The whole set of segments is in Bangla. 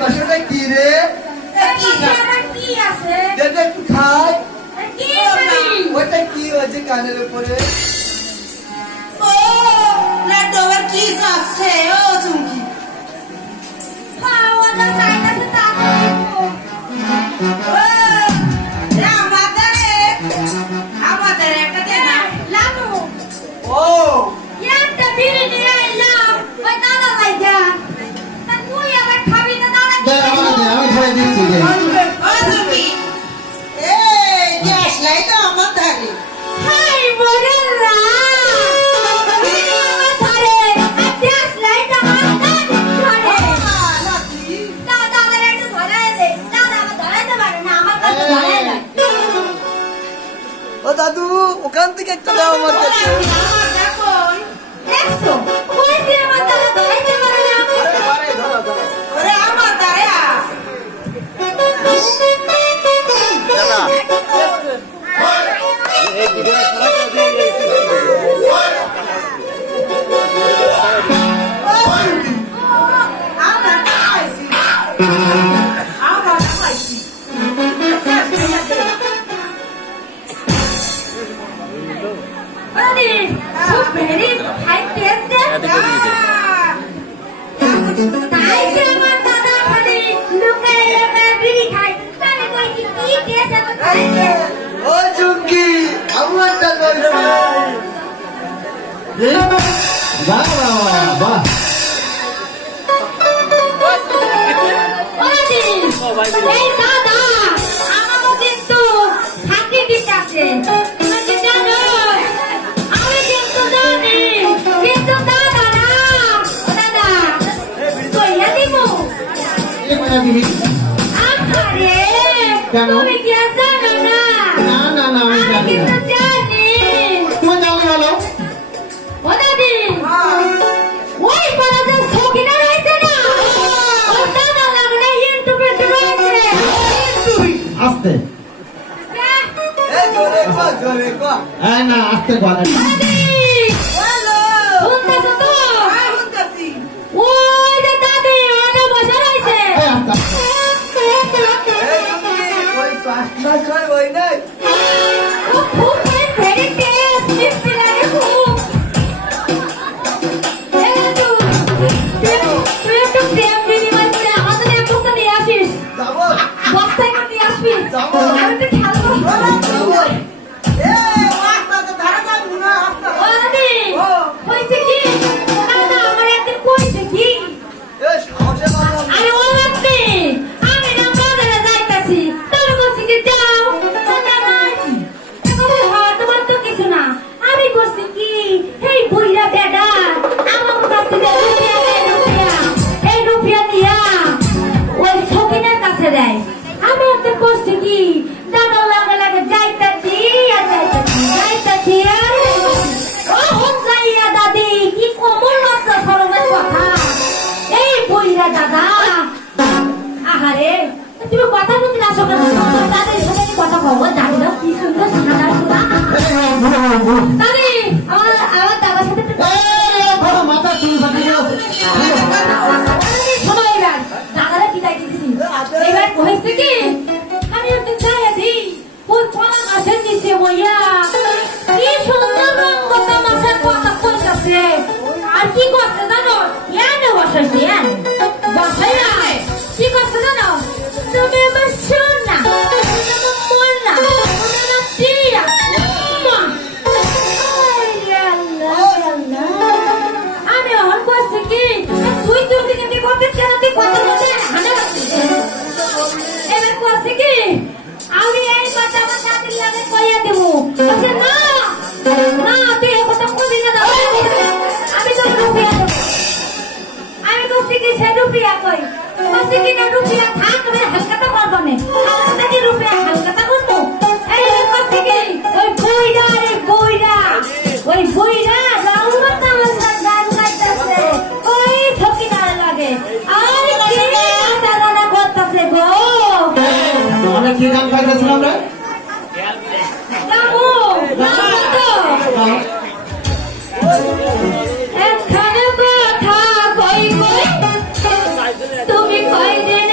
বাসনটা কি রে? কি আছে? যেটা একটু খাই। কি? ওটা কি হয়েছে কানের উপরে? ও না তোমার কি আছে ও চুমকি? খাওয়াটা চাইতাছে তা ও আমাদের একটা দে না লানু। ও একটা বিড়ি নিয়ে আইলাম ওই দাদা লাইগা। তা তুই আবার খাবি না দাদা? দে আমি খাই দিচ্ছি দে। ও চুমকি এই গ্যাস লাইটা আমার ধারে। হাই মোরেলা ও দাদু ওখান থেকে একটা দাও আমার কাছে। ও চুমকি আমারটা বাহ এই দাদা আমাকে কিন্তু ফাঁকি দিতেছে। তুমি জানো আমি কিন্তু জানি কিন্তু দাদা না দাদা কইয়া দিব। আরে তুমি কি জানো না? না আমি জানি কিন্তু না। জানি তুমি জানো বলো। ও দাদি ওই বড় যে সকিনা রয়েছে না ও দাদা লাগলে ইউটিউবে দিয়েছে। আস্তে এই জোরে কো না আস্তে বলে না। হ্যালো শুনতেছো তো? হ্যাঁ শুনতেছি। ওই যে দাদি ওটা বসে রয়েছে। এই চুমকি ওই শ্বাস হয় ওই নাই। ও খুব ভেরি টেস্ট মিষ্টি লাগে খুব। এই তুই একটু প্রেম বিনিময় করে আমাদের একটু নিয়ে আসিস। যাবো বস্তায় করে নিয়ে আসবি। যাবো। আমি তো খেলবো। যাবো। এই রাস্তা তো ধারে যাবো না রাস্তা। ও দাদি ও হয়েছে কি? দাদা আমার একদিন কইছে কি? এই সাহসে বাবা আরে ও আপনি আমি না বাজারে যাইতাছি তোর কাছে কি যাও দাদা নাই এখন হাত তোমার তো কিছু না আমি করছি কি এই বুইরা বেডা আমার কাছে যে এই রুপিয়া নিয়া ওই সকিনের কাছে দেয়। আমি একটা করছি কি দাদা লাগে লাগে যাইতাছি আর যাইতাছি আর ও হন যাইয়া দাদি কি কোমল লজ্জা শরমের কথা। এই বইরা দাদা আহারে তুমি কথা বলতে না সকাল তাদের সাথে কথা বলবো জানি না কি সুন্দর শোনা শোনা দাদি আমার দাদার সাথে মাথা চুল শোনো এবার দাদারা কি দায়িত্ব দিছি এবার হয়েছে কি আমি একদিন চাইছি ওই কলা মাছের নিচে বইয়া কি সুন্দর রঙ্গতা মাছের কথা কইতাছে আর কি করছে জানো এনে বসাইছে এনে বসাইয়া কি করছে জানো তুমি আমার সোনা আমার মোনা আমার টিয়া আমি অন করছি কি তুই তুই কিন্তু করতে কেন তুই কথা বলতে হানা এবার করছি কি আমি এই কথা আমার দাদির লাগে কইয়া দেব বলছে না না তুই এই কথা কইবি না আমি তো রুপিয়া দেব। আমি করছি কি সে রুপিয়া কই করছি কি না রুপিয়া থাক আমি হালকাটা করবো না হালকাটা কি রুপিয়া হালকাটা করবো এই করছি কি ওই বইরা ওই বইরা রাউন্ড আমার গান গাইতেছে ওই ঠকিনার লাগে আর কি দাদা করতেছে গো আমরা কি গান গাইতেছিলাম রে? গাবো তো একখানে কথা কই কই তুমি কই দিন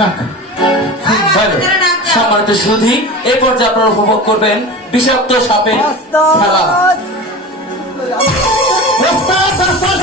রাখ ভালো। সম্মানিত সুধী, এই পর্যায়ে আপনারা উপভোগ করবেন বিষাক্ত সাপের খেলা। ওস্তাদ, ওস্তাদ,